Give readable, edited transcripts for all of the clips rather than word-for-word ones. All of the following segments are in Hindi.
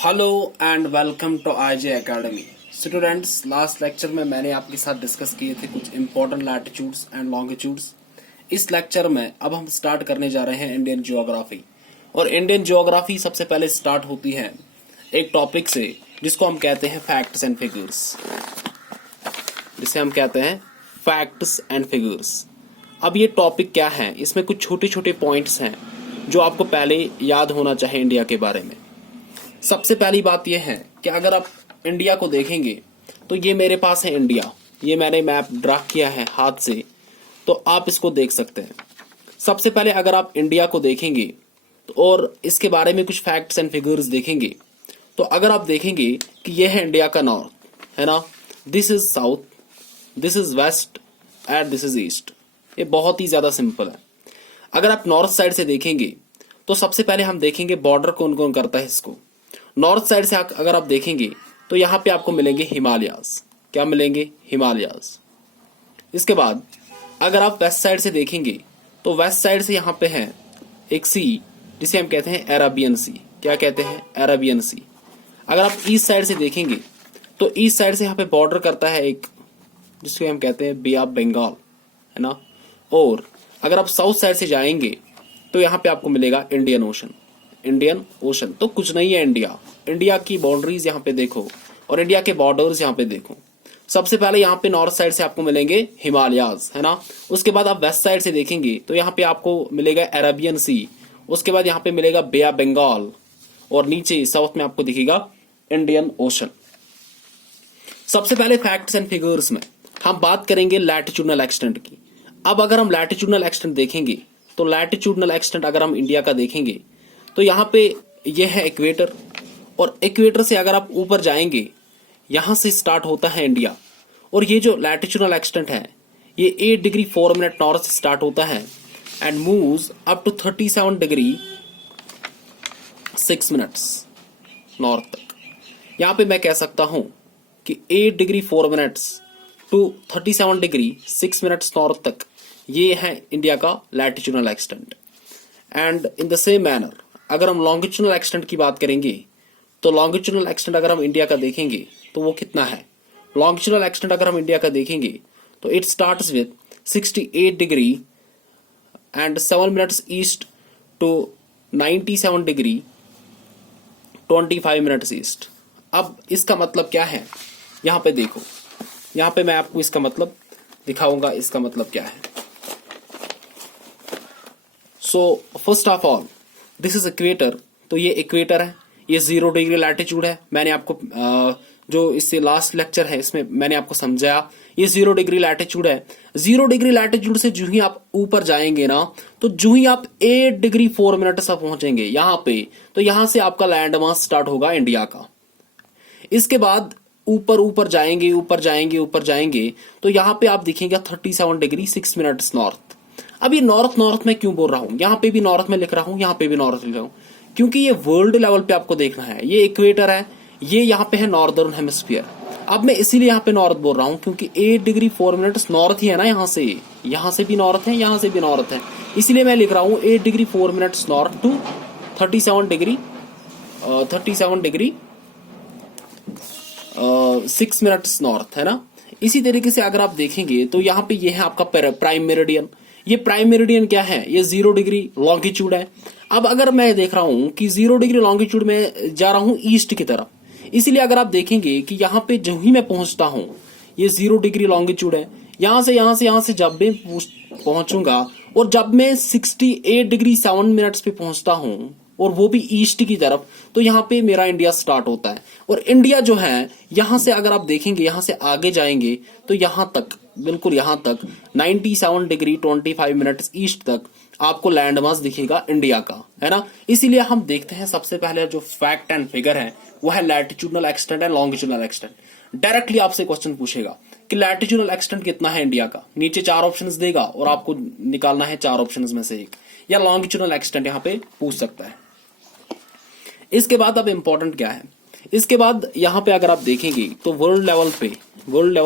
Hello and welcome to IJ academy. Students, last lecture में मैंने आपके साथ डिस्कस किए थे कुछ इंपॉर्टेंट लैटिट्यूड्स एंड लॉन्गिट्यूड्स। इस लेक्चर में अब हम स्टार्ट करने जा रहे हैं इंडियन जियोग्राफी। और इंडियन जियोग्राफी सबसे पहले स्टार्ट होती है एक टॉपिक से जिसको हम कहते हैं फैक्ट्स एंड फिगर्स, जिसे हम कहते हैं फैक्ट्स एंड फिगर्स। अब ये टॉपिक क्या है, इसमें कुछ छोटे छोटे पॉइंट्स हैं जो आपको पहले याद होना चाहिए इंडिया के बारे में। सबसे पहली बात यह है कि अगर आप इंडिया को देखेंगे तो ये मेरे पास है इंडिया, ये मैंने मैप ड्रा किया है हाथ से, तो आप इसको देख सकते हैं। सबसे पहले अगर आप इंडिया को देखेंगे तो और इसके बारे में कुछ फैक्ट्स एंड फिगर्स देखेंगे तो अगर आप देखेंगे कि ये है इंडिया का नॉर्थ, है ना, this is south, this is west and this is east. ये बहुत ही ज्यादा सिंपल है। अगर आप नॉर्थ साइड से देखेंगे तो सबसे पहले हम देखेंगे बॉर्डर कौन कौन करता है इसको। नॉर्थ साइड से अगर आप देखेंगे तो यहां पे आपको मिलेंगे हिमालयास। क्या मिलेंगे? हिमालयास। इसके बाद अगर आप वेस्ट साइड से देखेंगे तो वेस्ट साइड से यहां पे है एक सी जिसे हम कहते हैं अरेबियन सी। क्या कहते हैं? अरेबियन सी। अगर आप ईस्ट साइड से देखेंगे तो ईस्ट साइड से यहां पे बॉर्डर करता है एक जिसको हम कहते हैं बे ऑफ बंगाल, है ना। और अगर आप साउथ साइड से जाएंगे तो यहां पे आपको मिलेगा इंडियन ओशन। इंडियन ओशन तो कुछ नहीं है इंडिया की बाउंड्रीज यहाँ पे देखो और इंडिया के बॉर्डर्स यहाँ पे देखो। सबसे पहले यहाँ पे नॉर्थ साइड से आपको मिलेंगे हिमालयाज, है ना। उसके बाद आप वेस्ट साइड से देखेंगे तो यहाँ पे आपको मिलेगा अरेबियन सी। उसके बाद यहाँ पे मिलेगा बे ऑफ बंगाल और नीचे साउथ में आपको दिखेगा इंडियन ओशन। सबसे पहले फैक्ट्स एंड फिगर्स में हम बात करेंगे लैटिट्यूडनल एक्सटेंट की। अब अगर हम लैटिट्यूडनल एक्सटेंट देखेंगे तो लैटिट्यूडनल एक्सटेंट अगर हम इंडिया का देखेंगे तो यहाँ पे ये है इक्वेटर, और इक्वेटर से अगर आप ऊपर जाएंगे यहां से स्टार्ट होता है इंडिया। और ये जो लैटिट्यूडनल एक्सटेंट है ये 8 डिग्री 4 मिनट नॉर्थ से स्टार्ट होता है and moves up to 37 degree 6 minutes north तक। यहां पे मैं कह सकता हूं कि 8 degree 4 minutes to 37 degree 6 minutes north तक ये है इंडिया का latitudinal extent. And in the same manner अगर हम लॉन्गिट्यूडनल एक्सटेंट की बात करेंगे तो लॉन्गिट्यूडनल एक्सटेंट अगर हम इंडिया का देखेंगे तो वो कितना है? लॉन्गिट्यूडनल एक्सटेंट अगर हम इंडिया का देखेंगे तो it starts with 68 degree and 7 minutes east to 97 degree 25 minutes east. अब इसका मतलब क्या है? यहां पे देखो, यहां पे मैं आपको इसका मतलब दिखाऊंगा। इसका मतलब क्या है? So first of all this is equator. तो ये इक्वेटर है, ये 0 डिग्री लैटिट्यूड है। मैंने आपको जो इससे लास्ट लेक्चर है इसमें मैंने आपको समझाया ये 0 डिग्री लैटिट्यूड है। 0 डिग्री लैटिट्यूड से जो ही आप ऊपर जाएंगे ना तो जो ही आप 8 डिग्री 4 मिनट से पहुंचेंगे यहां पे तो यहां से आपका लैंड मास स्टार्ट होगा इंडिया का। इसके बाद ऊपर जाएंगे तो यहां पे आप दिखेंगे 37 डिग्री 6 मिनट्स नॉर्थ। अब ये नॉर्थ में क्यों बोल रहा हूं? यहां पे भी नॉर्थ में लिख रहा हूं, यहां पे भी नॉर्थ लिख रहा हूं, क्योंकि ये वर्ल्ड लेवल पे आपको देखना है। ये इक्वेटर है, ये यहाँ पे है नॉर्दर्न हेमिस्फीयर। अब मैं इसीलिए यहाँ पे नॉर्थ बोल रहा हूँ क्योंकि 8 डिग्री 4 मिनट्स नॉर्थ ही है ना। यहाँ से भी नॉर्थ है, यहाँ से भी नॉर्थ है, इसीलिए मैं लिख रहा हूँ 8 degree 4 minutes north to 37 degree 6 minutes north, है ना। इसी तरीके से अगर आप देखेंगे तो यहाँ पे ये है आपका प्राइम मेरिडियन। ये प्राइम मेरिडियन क्या है? ये 0 डिग्री लॉन्गिट्यूड है। अब अगर मैं देख रहा हूं कि 0 डिग्री लॉन्गिट्यूड में जा रहा हूं ईस्ट की तरफ, इसीलिए अगर आप देखेंगे कि यहाँ पे जो ही मैं पहुंचता हूं ये 0 डिग्री लॉन्गिट्यूड है। यहां से जब मैं पहुंचूंगा और जब मैं 68 डिग्री 7 मिनट्स पे पहुंचता हूं और वो भी ईस्ट की तरफ, तो यहाँ पे मेरा इंडिया स्टार्ट होता है। और इंडिया जो है यहां से अगर आप देखेंगे यहां से आगे जाएंगे तो यहां तक, बिल्कुल यहां तक 97 डिग्री 25 मिनट्स ईस्ट तक आपको लैंड मास दिखेगा इंडिया का, है ना। इसीलिए हम देखते हैं सबसे पहले जो फैक्ट एंड फिगर है वो है latitudinal extent and longitudinal extent. Directly आपसे क्वेश्चन पूछेगा कि लैटिट्यूडनल एक्सटेंट कितना है इंडिया का, नीचे 4 ऑप्शंस देगा और आपको निकालना है 4 ऑप्शंस में से एक, या लॉन्गिट्यूडनल एक्सटेंट यहाँ पे पूछ सकता है। इसके बाद अब इंपॉर्टेंट क्या है? इसके बाद यहाँ पे अगर आप देखेंगे तो वर्ल्ड लेवल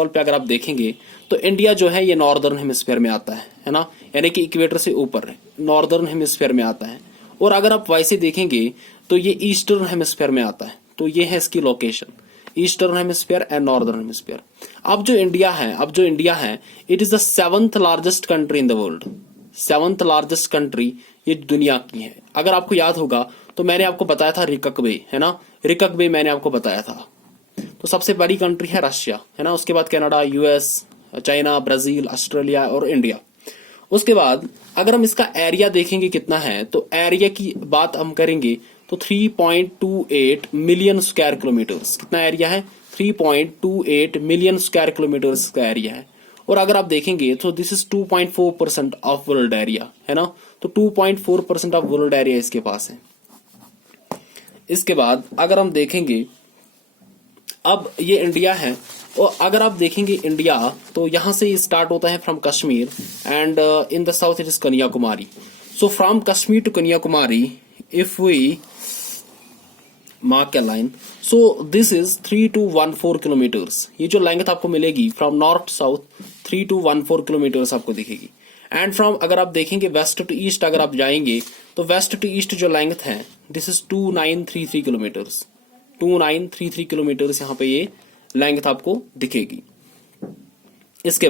पे अगर आप देखेंगे तो इंडिया जो है ये नॉर्दर्न हेमिस्फीयर में आता है ना, यानी कि इक्वेटर से ऊपर नॉर्दर्न हेमिस्फीयर में आता है। और अगर आप वैसे देखेंगे तो ये ईस्टर्न हेमिस्फीयर में आता है। तो ये है इसकी location, eastern hemisphere and northern hemisphere. अब जो इंडिया है it is the 7th largest country in the world. 7th largest country ये दुनिया की है। अगर आपको याद होगा तो मैंने आपको बताया था रिकक बे, है ना, रिकक बे मैंने आपको बताया था। तो सबसे बड़ी कंट्री है रशिया, है ना, उसके बाद Canada, US, China, Brazil, Australia और इंडिया। उसके बाद अगर हम इसका एरिया देखेंगे कितना है, तो एरिया की बात हम करेंगे तो 3.28 मिलियन स्क्वायर किलोमीटर्स। कितना एरिया है? 3.28 मिलियन स्क्वायर किलोमीटर्स का एरिया है। और अगर आप देखेंगे तो this is 2.4% of world area, है ना, तो 2.4% ऑफ वर्ल्ड एरिया इसके पास है। इसके बाद अगर हम देखेंगे, अब ये इंडिया है, और अगर आप देखेंगे इंडिया तो यहां से स्टार्ट होता है from Kashmir and in the south it is Kanyakumari. So from Kashmir to Kanyakumari if we mark a line, so this is 3214 kilometres. ये जो लेंथ आपको मिलेगी फ्रॉम नॉर्थ साउथ 3214 किलोमीटर्स आपको दिखेगी। एंड फ्रॉम अगर आप देखेंगे वेस्ट टू ईस्ट अगर आप जाएंगे तो वेस्ट टू ईस्ट जो लेंथ है दिस इज 2933 किलोमीटर्स। 2933 किलोमीटर्स यहाँ पे ये लेंथ आपको दिखेगी। इसके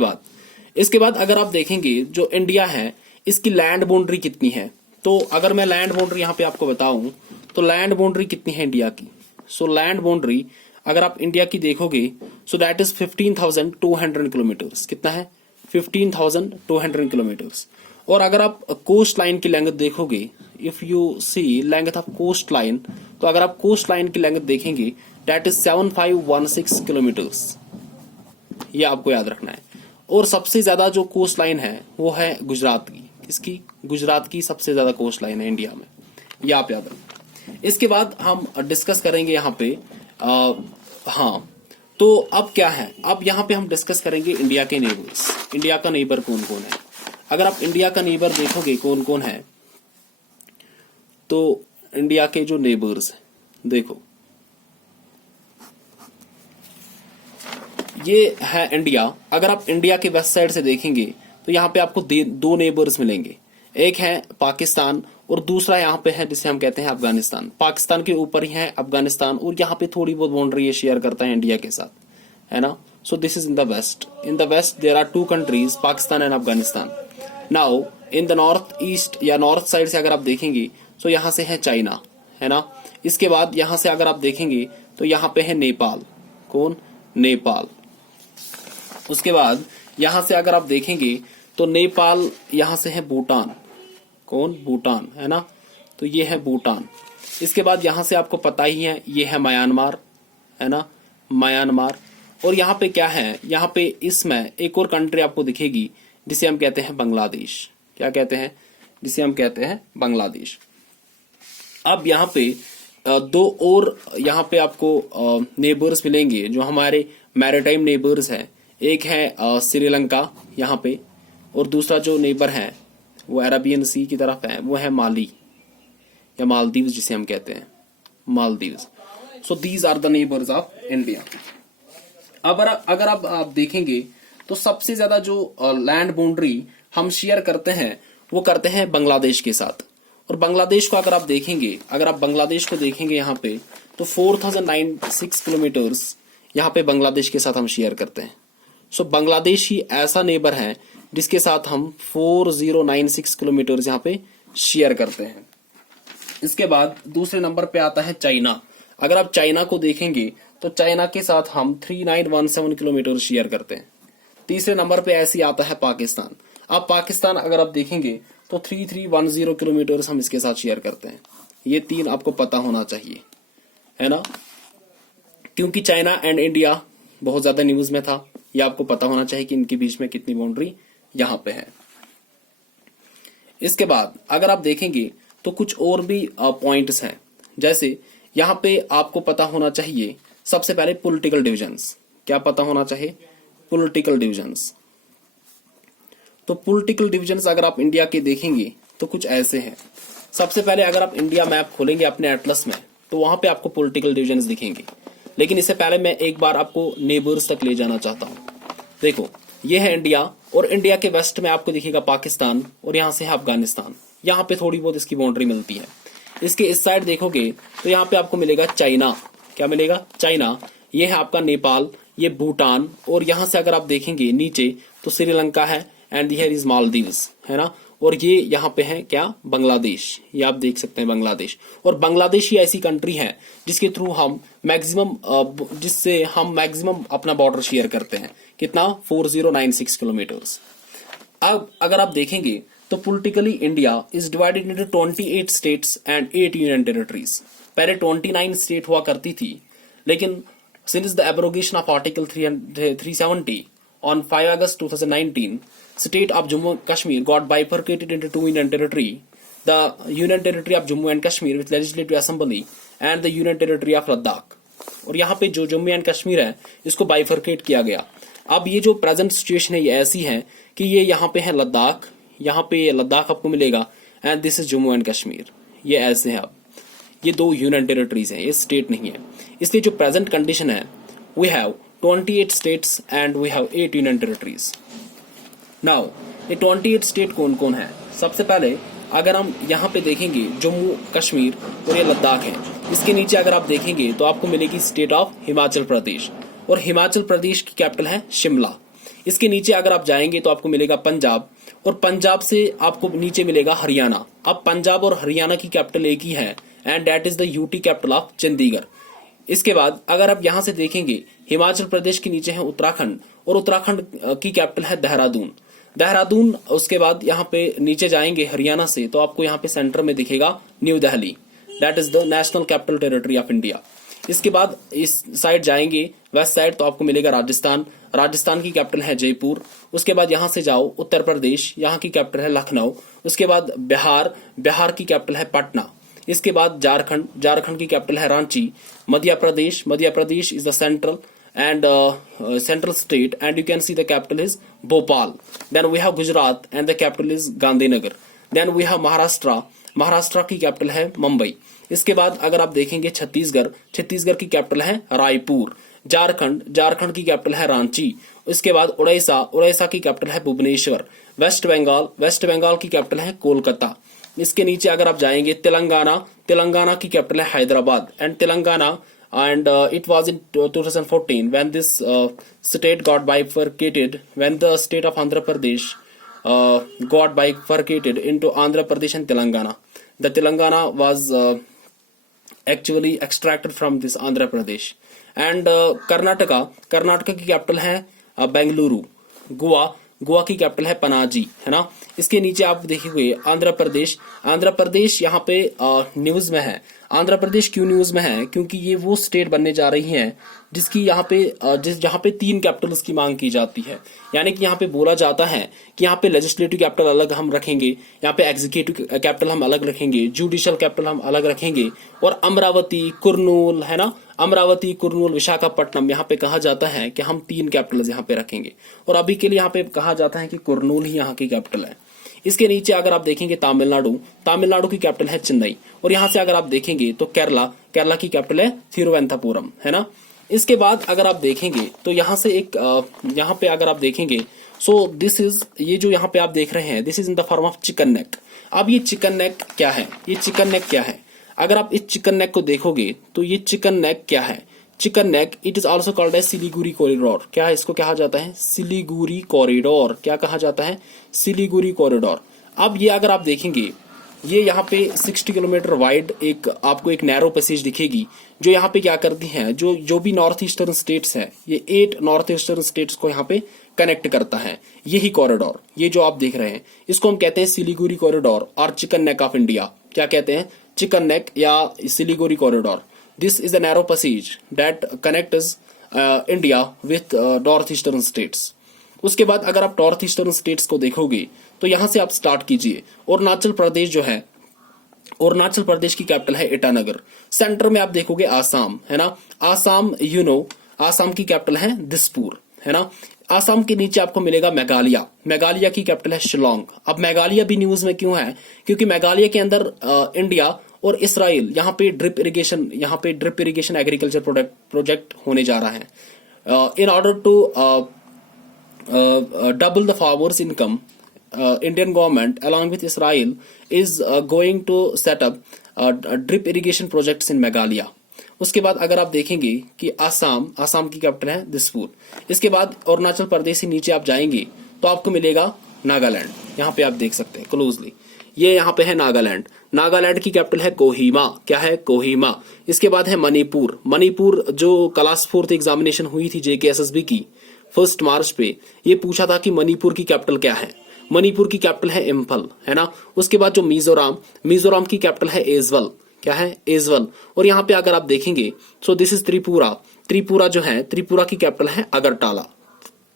बाद अगर आप देखेंगे जो इंडिया है इसकी लैंड बाउंड्री कितनी है, तो अगर मैं लैंड बाउंड्री यहाँ पे आपको बताऊं तो लैंड बाउंड्री कितनी है इंडिया की। सो लैंड बाउंड्री अगर आप इंडिया की देखोगे सो दैट इज 15,200 किलोमीटर्स। कितना है? 15,200 किलोमीटर्स। और अगर आप कोस्ट लाइन की लेंथ देखोगे, if you see length of coast line, तो अगर आप कोस्ट लाइन की लेंथ देखेंगे दैट इज 7516 किलोमीटर्स। ये आपको याद रखना है। और सबसे ज्यादा जो कोस्ट लाइन है वो है गुजरात की। किसकी? गुजरात की सबसे ज्यादा कोस्ट लाइन है इंडिया में, ये आप याद रखना। इसके बाद हम डिस्कस करेंगे यहाँ पे हाँ, तो अब क्या है, अब यहाँ पे हम डिस्कस करेंगे इंडिया के नेबर्स। इंडिया का नेबर कौन कौन है? अगर आप इंडिया का नेबर देखोगे कौन कौन है, तो इंडिया के जो नेबर्स हैं देखो, ये है इंडिया। अगर आप इंडिया के वेस्ट साइड से देखेंगे तो यहाँ पे आपको दो नेबर्स मिलेंगे। एक है पाकिस्तान और दूसरा यहाँ पे है जिसे हम कहते हैं अफगानिस्तान। पाकिस्तान के ऊपर ही है अफगानिस्तान और यहाँ पे थोड़ी बहुत बाउंड्री शेयर करता है इंडिया के साथ, है ना। So this is in the west. In the west there are 2 countries, Pakistan and Afghanistan. Now in the north east या नॉर्थ साइड से अगर आप देखेंगे तो यहाँ से है चाइना, है ना। इसके बाद यहाँ से अगर आप देखेंगे तो यहाँ पे है नेपाल। कौन? नेपाल। उसके बाद यहाँ से अगर आप देखेंगे तो नेपाल, यहाँ से है भूटान। कौन? भूटान, है ना, तो ये है भूटान। इसके बाद यहाँ से आपको पता ही है ये है म्यांमार, है ना, म्यांमार। और यहाँ पे क्या है, यहाँ पे इसमें एक और कंट्री आपको दिखेगी जिसे हम कहते हैं बांग्लादेश। क्या कहते हैं? जिसे हम कहते हैं बांग्लादेश। अब यहाँ पे 2 और यहाँ पे आपको नेबर्स मिलेंगे जो हमारे मैरीटाइम नेबर्स हैं। एक है श्रीलंका यहाँ पे, और दूसरा जो नेबर है वो अरेबियन सी की तरफ है, वो है माली या मालदीव जिसे हम कहते हैं, Maldives. So these are the neighbours of India. अब अगर आप देखेंगे तो सबसे ज्यादा जो लैंड बाउंड्री हम शेयर करते हैं वो करते हैं बांग्लादेश के साथ। और बांग्लादेश को अगर आप देखेंगे, अगर आप बांग्लादेश को देखेंगे यहाँ पे तो 4096 किलोमीटर्स यहाँ पे बांग्लादेश के साथ हम शेयर करते हैं। सो बांग्लादेश ही ऐसा नेबर है जिसके साथ हम 4096 किलोमीटर्स यहाँ पे शेयर करते हैं। इसके बाद दूसरे नंबर पे आता है चाइना। अगर आप चाइना को देखेंगे तो चाइना के साथ हम 3917 किलोमीटर शेयर करते हैं। तीसरे नंबर पे ऐसे आता है पाकिस्तान। अब पाकिस्तान अगर आप देखेंगे तो 3310 किलोमीटर हम इसके साथ शेयर करते हैं। ये 3 आपको पता होना चाहिए, है ना, क्योंकि चाइना एंड इंडिया बहुत ज्यादा न्यूज में था। ये आपको पता होना चाहिए कि इनके बीच में कितनी बाउंड्री यहाँ पे है। इसके बाद अगर आप देखेंगे तो कुछ और भी पॉइंट्स हैं, जैसे यहाँ पे आपको पता होना चाहिए सबसे पहले पॉलिटिकल डिविजन्स। क्या पता होना चाहिए? Political divisions. तो पॉलिटिकल डिविजन्स अगर आप इंडिया के देखेंगे तो कुछ ऐसे हैं। सबसे पहले अगर आप इंडिया मैप खोलेंगे अपने एटलस में तो वहां पे आपको पॉलिटिकल डिविजन्स दिखेंगे। लेकिन इससे पहले मैं एक बार आपको नेबर्स तक ले जाना चाहता हूँ। देखो, ये है इंडिया और इंडिया के वेस्ट में आपको दिखेगा पाकिस्तान और यहाँ से है अफगानिस्तान। यहाँ पे थोड़ी बहुत इसकी बाउंड्री मिलती है। इसके इस साइड देखोगे तो यहाँ पे आपको मिलेगा चाइना, क्या मिलेगा, चाइना। ये है आपका नेपाल, ये भूटान, और यहां से अगर आप देखेंगे नीचे तो श्रीलंका है, एंड हियर इज मालदीव्स, है ना। और ये यहाँ पे है क्या, बांग्लादेश, ये आप देख सकते हैं बांग्लादेश। और बांग्लादेश ही ऐसी कंट्री है जिसके थ्रू हम मैक्सिमम जिससे हम मैक्सिमम अपना बॉर्डर शेयर करते हैं, कितना, 4096 किलोमीटर्स। अब अगर आप देखेंगे तो politically India is divided into 28 states and 8 union territories. पहले 29 स्टेट हुआ करती थी, लेकिन since the abrogation of article 370 on 5 August 2019, state of Jammu and Kashmir got bifurcated into 2 union territory, the Union Territory of Jammu and Kashmir with Legislative Assembly and the Union Territory of Ladakh। और यहाँ पे जो जम्मू एंड कश्मीर है इसको बाइफरकेट किया गया। अब ये जो प्रेजेंट सिचुएशन है ये ऐसी है कि ये यहाँ पे है लद्दाख, यहाँ पे लद्दाख आपको मिलेगा, and this is Jammu and Kashmir, ये ऐसे है। अब ये 2 यूनियन टेरिटरीज हैं, ये स्टेट नहीं है। इसलिए जो प्रेजेंट कंडीशन है, we have 28 states and we have 8 union territories। Now ये 28 स्टेट कौन कौन है? सबसे पहले अगर हम यहाँ पे देखेंगे जम्मू कश्मीर और ये लद्दाख है, इसके नीचे अगर आप देखेंगे तो आपको मिलेगी स्टेट ऑफ हिमाचल प्रदेश, और हिमाचल प्रदेश की कैपिटल है शिमला। इसके नीचे अगर आप जाएंगे तो आपको मिलेगा पंजाब, और पंजाब से आपको नीचे मिलेगा हरियाणा। अब पंजाब और हरियाणा की कैपिटल एक ही है, and that is the UT capital of Chandigarh. इसके बाद अगर आप यहां से देखेंगे हिमाचल प्रदेश के नीचे है उत्तराखंड, और उत्तराखंड की कैपिटल है देहरादून। उसके बाद यहाँ पे नीचे जाएंगे हरियाणा से तो आपको यहाँ पे सेंटर में दिखेगा new Delhi, that is the national capital territory of India. इसके बाद इस साइड जाएंगे वेस्ट साइड तो आपको मिलेगा राजस्थान की कैपिटल है जयपुर। उसके बाद यहाँ से जाओ उत्तर प्रदेश, यहाँ की कैपिटल है लखनऊ। उसके बाद बिहार की कैपिटल है पटना। इसके बाद झारखंड की कैपिटल है Ranchi. Madhya Pradesh is the central state, and you can see the capital is Bhopal. Then we have Gujarat and the capital is Gandhinagar. Then we have Maharashtra की कैपिटल है मुंबई। इसके बाद अगर आप देखेंगे छत्तीसगढ़ की कैपिटल है रायपुर। झारखंड की कैपिटल है रांची। इसके बाद उड़ीसा की कैपिटल है भुवनेश्वर। वेस्ट बंगाल की कैपिटल है कोलकाता। इसके नीचे अगर आप जाएंगे तेलंगाना की कैपिटल है Hyderabad. And Telangana and it was in 2014 when this state got bifurcated, when the state of Andhra Pradesh got bifurcated into Andhra Pradesh and Telangana. The Telangana was actually extracted from this Andhra Pradesh. And Karnataka की कैपिटल है बेंगलुरु। गोवा की कैपिटल है पनाजी, है ना। इसके नीचे आप देखिए आंध्र प्रदेश यहाँ पे न्यूज में है। आंध्र प्रदेश क्यों न्यूज में है? क्योंकि ये वो स्टेट बनने जा रही है जिसकी यहाँ पे जहाँ पे 3 कैपिटल्स की मांग की जाती है। यानी कि यहाँ पे बोला जाता है कि यहाँ पे लेजिस्लेटिव कैपिटल अलग हम रखेंगे, यहाँ पे एग्जीक्यूटिव कैपिटल हम अलग रखेंगे, जुडिशियल कैपिटल हम अलग रखेंगे। और अमरावती, कुरनूल, है ना, विशाखापट्टनम, यहाँ पे कहा जाता है कि हम 3 कैपिटल्स यहाँ पे रखेंगे। और अभी के लिए यहाँ पे कहा जाता है कि कुरनूल ही यहाँ की कैपिटल है। इसके नीचे अगर आप देखेंगे तमिलनाडु की कैपिटल है चेन्नई। और यहाँ से अगर आप देखेंगे तो केरला की कैपिटल है थिरुवनंतपुरम, है ना। इसके बाद अगर आप देखेंगे तो यहाँ से यहाँ पे अगर आप देखेंगे, सो दिस इज, ये जो यहाँ पे आप देख रहे हैं, this is in the form of chicken neck. अब ये चिकन नेक क्या है? अगर आप इस चिकन नेक को देखोगे तो ये चिकन नेक क्या है? Chicken neck it is also called as Siliguri corridor. क्या इसको कहा जाता है? सिलीगुड़ी कॉरिडोर। क्या कहा जाता है? सिलीगुड़ी कॉरिडोर। अब ये अगर आप देखेंगे, ये यहाँ पे 60 किलोमीटर वाइड आपको एक नैरो पैसेज दिखेगी, जो यहाँ पे क्या करती है, जो भी नॉर्थ ईस्टर्न स्टेट्स है, ये 8 नॉर्थ ईस्टर्न स्टेट्स को यहाँ पे कनेक्ट करता है। यही कॉरिडोर, ये जो आप देख रहे हैं, इसको हम कहते हैं सिलीगुड़ी कॉरिडोर और चिकन नेक ऑफ इंडिया। क्या कहते हैं? चिकन नेक या Siliguri corridor. This is the narrow passage that connects India with north eastern states. उसके बाद अगर आप नॉर्थ ईस्टर्न स्टेट्स को देखोगे तो यहां से आप स्टार्ट कीजिए। अरुणाचल प्रदेश जो है, अरुणाचल प्रदेश की कैपिटल है ईटानगर। सेंटर में आप देखोगे आसाम, है ना। आसाम की कैपिटल है दिसपुर, है ना। आसाम के नीचे आपको मिलेगा मेघालय की कैपिटल है शिलोंग। अब मेघालय भी न्यूज में क्यों है? क्योंकि मेघालय के अंदर इंडिया और इसराइल यहाँ पे ड्रिप इरिगेशन एग्रीकल्चर प्रोजेक्ट होने जा रहा है। In order to double the farmers income, Indian government along with Israel is going to set up drip irrigation projects in Meghalaya. उसके बाद अगर आप देखेंगे कि आसाम की कैपिटल है दिसपुर। इसके बाद अरुणाचल प्रदेश से नीचे आप जाएंगे तो आपको मिलेगा नागालैंड। यहाँ पे आप देख सकते हैं क्लोजली, ये यहाँ पे है नागालैंड। नागालैंड की कैपिटल है कोहिमा। क्या है? कोहिमा। इसके बाद है मणिपुर। मणिपुर जो क्लास 4th एग्जामिनेशन हुई थी JKSSB की 1 मार्च पे, ये पूछा था कि मणिपुर की कैपिटल क्या है। मणिपुर की कैपिटल है इम्फल, है ना। उसके बाद जो मिजोरम की कैपिटल है एजवल। क्या है? एजवल। और यहाँ पे अगर आप देखेंगे सो दिस इज त्रिपुरा। त्रिपुरा जो है, त्रिपुरा की कैपिटल है अगरटाला।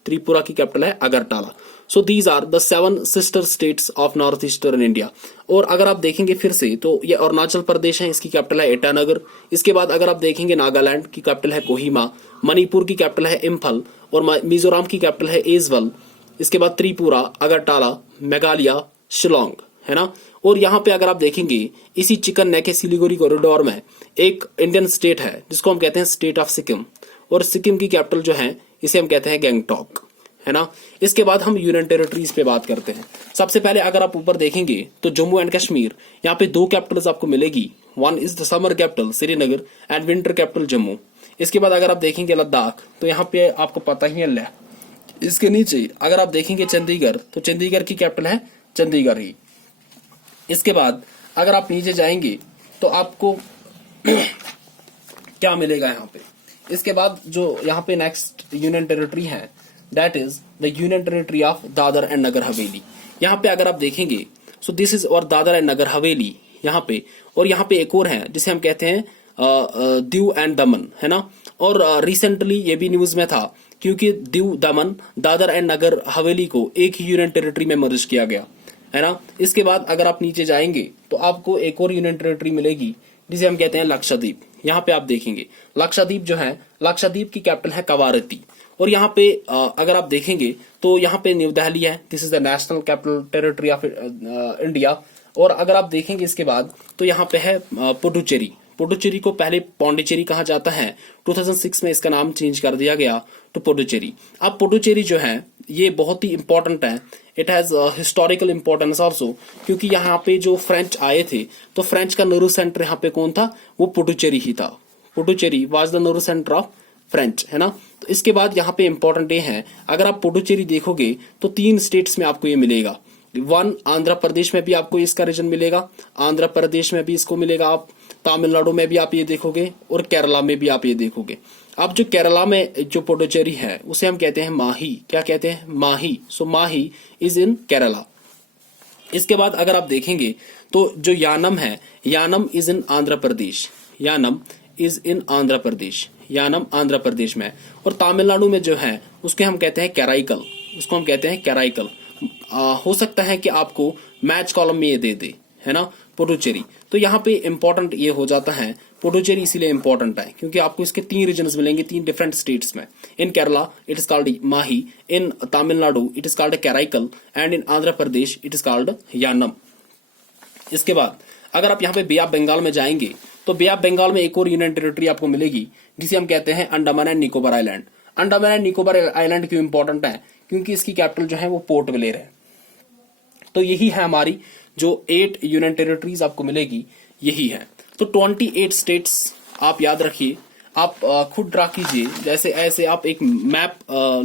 त्रिपुरा की कैपिटल है Agartala. So these are the 7 sister states of north eastern India. और अगर आप देखेंगे फिर से तो ये अरुणाचल प्रदेश है, इसकी कैपिटल है ईटानगर। इसके बाद अगर आप देखेंगे नागालैंड की कैपिटल है कोहिमा, मणिपुर की कैपिटल है इम्फल और मिजोरम की कैपिटल है एजवल। इसके बाद त्रिपुरा, अगरटाला, मेघालय, शिलोंग, है ना। और यहाँ पे अगर आप देखेंगे इसी चिकन नेक के सिलीगुड़ी कॉरिडोर में एक इंडियन स्टेट है जिसको हम कहते हैं स्टेट ऑफ सिक्किम, और सिक्किम की कैपिटल जो है इसे हम कहते हैं गैंगटॉक, है ना। इसके बाद हम यूनियन टेरिटरीज पे बात करते हैं। सबसे पहले अगर आप ऊपर देखेंगे तो जम्मू एंड कश्मीर, यहाँ पे 2 कैपिटल्स आपको मिलेगी। One is the summer capital Srinagar and winter capital Jammu. इसके बाद अगर आप देखेंगे लद्दाख, तो यहाँ पे आपको पता ही है लेह। इसके नीचे अगर आप देखेंगे चंडीगढ़, तो चंडीगढ़ की कैपिटल है चंडीगढ़ ही। इसके बाद अगर आप नीचे जाएंगे तो आपको क्या मिलेगा यहाँ पे। इसके बाद जो यहाँ पे नेक्स्ट यूनियन टेरिटरी है that is the union territory of Dadra and Nagar Haveli. यहाँ पे अगर आप देखेंगे सो दिस इज और दादर एंड नगर हवेली यहाँ पे। और यहाँ पे एक और है जिसे हम कहते हैं दीव एंड दमन, है ना। और रिसेंटली ये भी न्यूज में था क्योंकि दीव दमन, दादर एंड नगर हवेली को एक ही यूनियन टेरिटरी में मर्ज किया गया, है ना। इसके बाद अगर आप नीचे जाएंगे तो आपको एक और यूनियन टेरिटरी मिलेगी जिसे हम कहते हैं लक्षद्वीप। यहाँ पे आप देखेंगे लक्षद्वीप जो है, लक्षद्वीप की कैपिटल है कवारती। और यहाँ पे अगर आप देखेंगे तो यहाँ पे न्यू दिल्ली है, this is the national capital territory of India. और अगर आप देखेंगे इसके बाद तो यहाँ पे है पुडुचेरी। पुडुचेरी को पहले पौंडीचेरी कहा जाता है, 2006 में इसका नाम चेंज कर दिया गया टू पुडुचेरी। अब पुडुचेरी जो है ये बहुत ही इंपॉर्टेंट है, it has historical importance also, क्योंकि यहाँ पे जो फ्रेंच आए थे तो फ्रेंच का नर्व सेंटर यहाँ पे कौन था? वो पुडुचेरी ही था। Puducherry was the nerve centre of French, है ना। तो इसके बाद यहाँ पे इंपॉर्टेंट ये है, अगर आप पुडुचेरी देखोगे तो 3 स्टेट्स में आपको ये मिलेगा। 1 आंध्र प्रदेश में भी आपको इसका रीजन मिलेगा, आंध्र प्रदेश में भी इसको मिलेगा, आप तमिलनाडु में भी आप ये देखोगे और केरला में भी आप ये देखोगे। अब जो केरला में जो पुडुचेरी है उसे हम कहते हैं माही। क्या कहते हैं? Mahe. So Mahe is in Kerala. इसके बाद अगर आप देखेंगे तो जो यानम है, Yanam is in Andhra Pradesh. Yanam is in Andhra Pradesh, Yanam Andhra Pradesh में। और तमिलनाडु में जो है उसके हम कहते हैं कैराइकल, उसको हम कहते हैं कैराइकल। हो सकता है कि आपको मैच कॉलम में ये दे दे, है ना, पुडुचेरी। तो यहाँ पे इंपॉर्टेंट ये हो जाता है पुडुचेरी, इसीलिए इंपॉर्टेंट है क्योंकि आपको इसके 3 रीजन्स मिलेंगे 3 डिफरेंट स्टेट्स में। In Kerala it is called Mahe, in Tamil Nadu it is called Karaikal and in Andhra Pradesh it is called Yanam. इसके बाद अगर आप यहाँ पे बे ऑफ बंगाल में जाएंगे तो बे ऑफ बंगाल में एक और यूनियन टेरिटरी आपको मिलेगी जिसे हम कहते हैं Andaman and Nicobar island. Andaman and Nicobar island क्यों इंपॉर्टेंट है? क्योंकि इसकी कैपिटल जो है वो पोर्ट ब्लेयर है। तो यही है हमारी जो 8 यूनियन टेरिटरीज आपको मिलेगी, यही है। तो 28 स्टेट्स आप याद रखिए, आप खुद ड्रा कीजिए, जैसे ऐसे आप एक मैप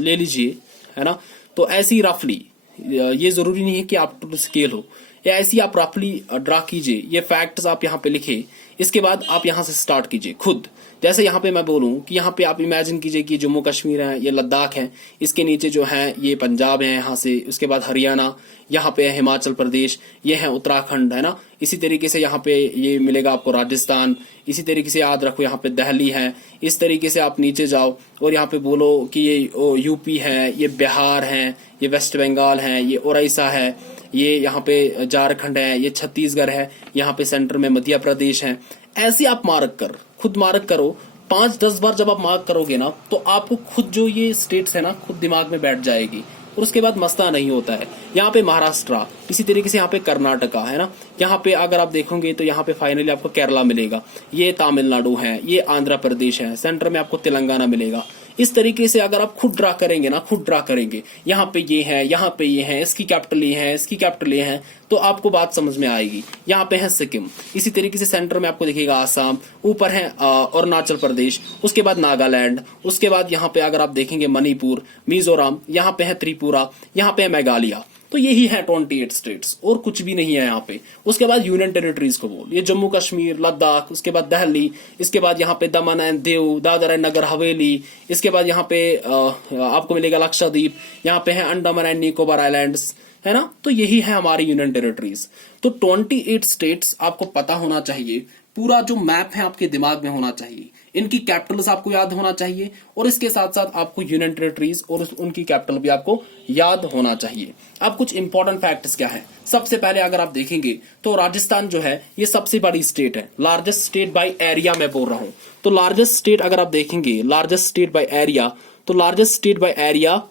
ले लीजिए, है ना। तो ऐसी रफली, ये जरूरी नहीं है कि आप टू स्केल हो, या ऐसी आप रफली ड्रा कीजिए, ये फैक्ट्स आप यहाँ पे लिखे। इसके बाद आप यहाँ से स्टार्ट कीजिए खुद। जैसे यहाँ पे मैं बोलूं कि यहाँ पे आप इमेजिन कीजिए कि जम्मू कश्मीर है, ये लद्दाख है, इसके नीचे जो है ये पंजाब है यहाँ से, उसके बाद हरियाणा, यहाँ पे है हिमाचल प्रदेश, ये है उत्तराखंड, है ना। इसी तरीके से यहाँ पे ये मिलेगा आपको राजस्थान, इसी तरीके से याद रखो यहाँ पे दिल्ली है। इस तरीके से आप नीचे जाओ और यहाँ पे बोलो कि ये यूपी है, ये बिहार है, ये वेस्ट बंगाल है, ये उड़ीसा है, ये यहाँ पे झारखंड है, ये छत्तीसगढ़ है, यहाँ पे सेंटर में मध्य प्रदेश है। ऐसे आप मार्क कर, खुद मार्क करो। 5-10 बार जब आप मार्क करोगे ना तो आपको खुद जो ये स्टेट्स है ना खुद दिमाग में बैठ जाएगी और उसके बाद मसला नहीं होता है। यहाँ पे महाराष्ट्र, इसी तरीके से यहाँ पे कर्नाटका, है ना। यहाँ पे अगर आप देखोगे तो यहाँ पे फाइनली आपको केरला मिलेगा, ये तमिलनाडु है, ये आंध्र प्रदेश है, सेंटर में आपको तेलंगाना मिलेगा। इस तरीके से अगर आप खुद ड्रा करेंगे ना, खुद ड्रा करेंगे, यहाँ पे ये है, यहाँ पे ये है, इसकी कैपिटल ये है, इसकी कैपिटल ये है, तो आपको बात समझ में आएगी। यहाँ पे है सिक्किम, इसी तरीके से सेंटर में आपको दिखेगा आसाम, ऊपर है अरुणाचल प्रदेश, उसके बाद नागालैंड, उसके बाद यहाँ पे अगर आप देखेंगे मणिपुर, मिजोरम, यहाँ पे है त्रिपुरा, यहाँ पे है मेघालय। तो यही है 28 स्टेट्स, और कुछ भी नहीं है यहाँ पे। उसके बाद यूनियन टेरिटरीज को बोल, ये जम्मू कश्मीर, लद्दाख, उसके बाद दिल्ली, इसके बाद यहाँ पे दमन एंड दीव, दादर एंड नगर हवेली, इसके बाद यहाँ पे आपको मिलेगा लक्षद्वीप, यहाँ पे है अंडमान एंड निकोबार आइलैंड्स, है ना। तो यही है हमारी यूनियन टेरिटरीज। तो 28 स्टेट्स आपको पता होना चाहिए, पूरा जो मैप है आपके दिमाग में होना चाहिए, इनकी कैपिटल्स आपको याद होना चाहिए, और इसके साथ साथ आपको यूनियन टेरिटरीज और उनकी कैपिटल भी आपको याद होना चाहिए। अब कुछ इंपॉर्टेंट फैक्ट्स क्या है। सबसे पहले अगर आप देखेंगे तो राजस्थान जो है ये सबसे बड़ी स्टेट है, लार्जेस्ट स्टेट बाय एरिया मैं बोल रहा हूं। तो लार्जेस्ट स्टेट अगर आप देखेंगे, लार्जेस्ट स्टेट बाय एरिया, तो लार्जेस्ट स्टेट बाय एरिया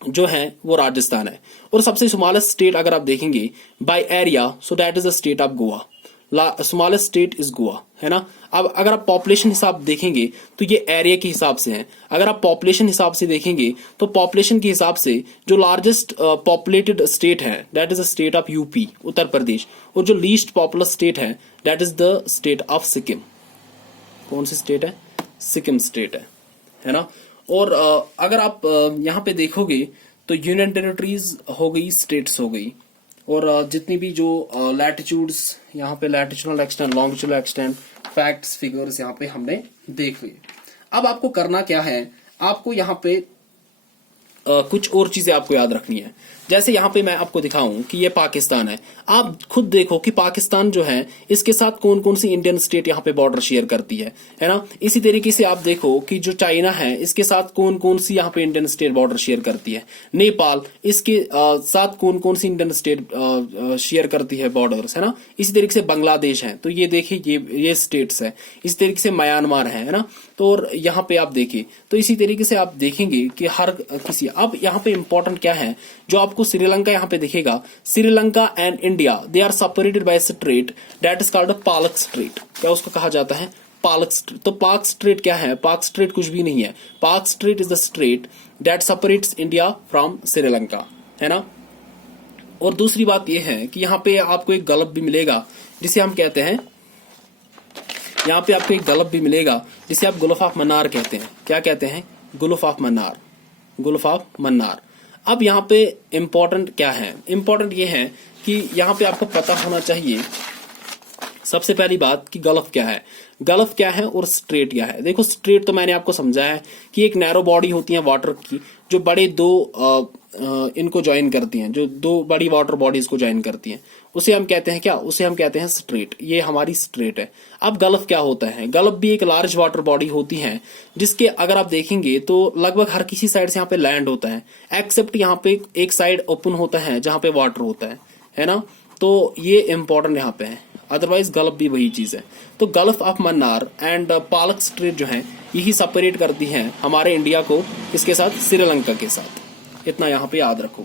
जो है वो राजस्थान है। और सबसे स्मॉलेस्ट स्टेट अगर आप देखेंगे by area, so that is the state of Goa. Smallest state is Goa, है ना। अब अगर आप पॉपुलेशन हिसाब देखेंगे तो ये एरिया के हिसाब से है। अगर आप पॉपुलेशन हिसाब से देखेंगे तो पॉपुलेशन के हिसाब से जो लार्जेस्ट पॉपुलेटेड स्टेट है that is the state of UP, Uttar Pradesh, और जो लीस्ट पॉपुलर स्टेट है that is the state of Sikkim. कौन सी स्टेट है? सिक्किम स्टेट है ना। और अगर आप यहाँ पे देखोगे तो यूनियन टेरिटरीज हो गई, स्टेट्स हो गई, और जितनी भी जो लैटिट्यूड्स यहाँ पे latitudinal extent, longitudinal extent, facts, figures यहाँ पे हमने देख लिए। अब आपको करना क्या है, आपको यहाँ पे कुछ और चीजें आपको याद रखनी है। जैसे यहाँ पे मैं आपको दिखाऊं कि ये पाकिस्तान है, आप खुद देखो कि पाकिस्तान जो है इसके साथ कौन कौन सी इंडियन स्टेट यहाँ पे बॉर्डर शेयर करती है ना। इसी तरीके से आप देखो कि जो चाइना है इसके साथ कौन कौन सी यहाँ पे इंडियन स्टेट बॉर्डर शेयर करती है, नेपाल इसके साथ कौन कौन सी इंडियन स्टेट शेयर करती है बॉर्डर्स, है ना। इसी तरीके से बांग्लादेश है, तो ये देखिए ये स्टेट्स है। इसी तरीके से म्यांमार है ना। तो और यहाँ पे आप देखिए, तो इसी तरीके से आप देखेंगे कि हर किसी, अब यहाँ पे इंपॉर्टेंट क्या है जो आपको श्रीलंका यहाँ पे दिखेगा, Sri Lanka and India they are separated by strait that is called Palk strait. क्या उसको कहा जाता है? पालक स्ट्रेट। तो पाक स्ट्रेट क्या है? पाक स्ट्रेट कुछ भी नहीं है, पाक straight is the straight that separates India from Sri Lanka, है ना। और दूसरी बात यह है कि यहाँ पे आपको एक गल्फ भी मिलेगा जिसे हम कहते हैं, यहाँ पे आपको एक गल्फ भी मिलेगा जिसे आप गुल्फ ऑफ मन्नार कहते हैं। क्या कहते हैं? Gulf of Mannar, Gulf of Mannar. अब यहाँ पे इंपॉर्टेंट क्या है? इंपॉर्टेंट ये है कि यहाँ पे आपको पता होना चाहिए सबसे पहली बात कि गल्फ क्या है, गल्फ क्या है और स्ट्रेट क्या है। देखो स्ट्रेट तो मैंने आपको समझाया है कि एक नैरो बॉडी होती है वाटर की जो बड़े दो इनको ज्वाइन करती हैं, जो दो बड़ी वाटर बॉडीज को ज्वाइन करती हैं, उसे हम कहते हैं क्या? उसे हम कहते हैं स्ट्रेट। ये हमारी स्ट्रेट है। अब गल्फ क्या होता है? गल्फ भी एक लार्ज वाटर बॉडी होती है जिसके अगर आप देखेंगे तो लगभग हर किसी साइड से यहाँ पे लैंड होता है, एक्सेप्ट यहाँ पे एक साइड ओपन होता है जहाँ पे वाटर होता है ना। तो ये इंपॉर्टेंट यहाँ पे है, अदरवाइज गल्फ भी वही चीज है। तो गल्फ ऑफ मन्नार एंड पालक स्ट्रेट जो है यही सेपरेट करती हैं हमारे इंडिया को इसके साथ, श्रीलंका के साथ। इतना यहाँ पे याद रखो,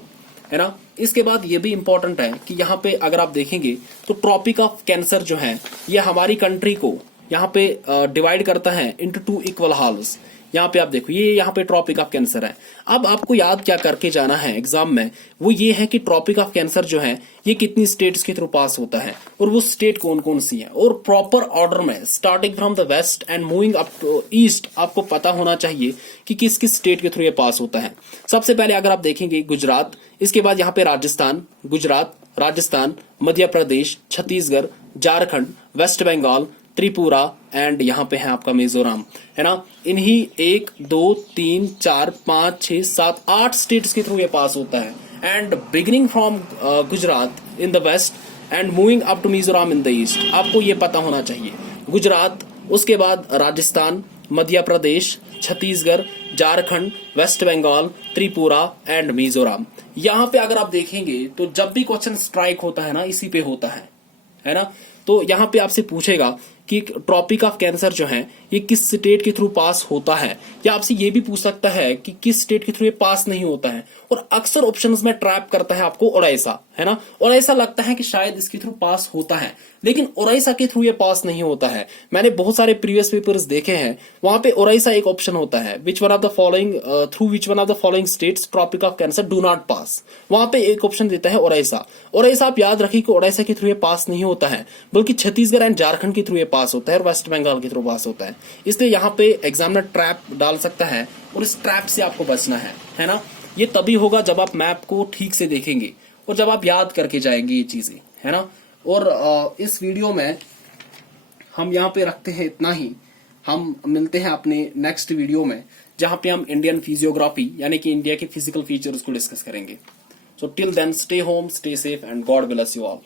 है ना। इसके बाद ये भी इंपॉर्टेंट है कि यहाँ पे अगर आप देखेंगे तो ट्रॉपिक ऑफ कैंसर जो है ये हमारी कंट्री को यहाँ पे डिवाइड करता है इनटू 2 इक्वल हाल्स। यहाँ पे आप देखो ये यहाँ पे ट्रॉपिक ऑफ कैंसर है। अब आपको याद क्या करके जाना है एग्जाम में, वो ये है कि ट्रॉपिक ऑफ कैंसर जो है ये कितनी स्टेट्स के थ्रू पास होता है और वो स्टेट कौन कौन सी है, और प्रॉपर ऑर्डर में starting from the west and moving up to east आपको पता होना चाहिए कि किस किस स्टेट के थ्रू ये पास होता है। सबसे पहले अगर आप देखेंगे गुजरात, इसके बाद यहाँ पे राजस्थान, गुजरात, राजस्थान, मध्य प्रदेश, छत्तीसगढ़, झारखंड, वेस्ट बंगाल, त्रिपुरा एंड यहाँ पे है आपका मिजोरम, है ना। इन्हीं 1 2 3 4 5 6 7 8 स्टेट्स के थ्रू ये पास होता है, and beginning from Gujarat in the west and moving up to Mizoram in the east. आपको ये पता होना चाहिए गुजरात, उसके बाद राजस्थान, मध्य प्रदेश, छत्तीसगढ़, झारखंड, वेस्ट बंगाल, त्रिपुरा एंड मिजोरम। यहाँ पे अगर आप देखेंगे तो जब भी क्वेश्चन स्ट्राइक होता है ना इसी पे होता है ना। तो यहाँ पे आपसे पूछेगा कि ट्रॉपिक ऑफ कैंसर जो है ये किस स्टेट के थ्रू पास होता है, या आपसे ये भी पूछ सकता है कि किस स्टेट के थ्रू ये पास नहीं होता है। और अक्सर ऑप्शंस में ट्रैप करता है आपको ओडिशा, है ना। ओडिशा लगता है कि शायद इसके थ्रू पास होता है, लेकिन ओडिशा के थ्रू ये पास नहीं होता है। मैंने बहुत सारे प्रीवियस पेपर्स देखे हैं, वहां पे ओडिशा एक ऑप्शन होता है, which one of the following through which one of the following states tropic of cancer do not pass. वहां पे एक ऑप्शन देता है ओडिशा। ओडिशा आप याद रखिए कि ओडिशा के थ्रू ये पास नहीं होता है, बल्कि छत्तीसगढ़ एंड झारखंड के थ्रू ये पास होता है और वेस्ट बंगाल के थ्रू पास होता है। इसलिए यहाँ पे एग्जामिनर ट्रैप डाल सकता है और इस ट्रैप से आपको बचना है ना। ये तभी होगा जब आप मैप को ठीक से देखेंगे और जब आप याद करके जाएंगे ये चीजें, है ना। और इस वीडियो में हम यहाँ पे रखते हैं इतना ही। हम मिलते हैं अपने नेक्स्ट वीडियो में, जहां पे हम इंडियन फिजियोग्राफी यानी कि इंडिया के फिजिकल फीचर्स को डिस्कस करेंगे। So till then stay home, stay safe and God bless you all.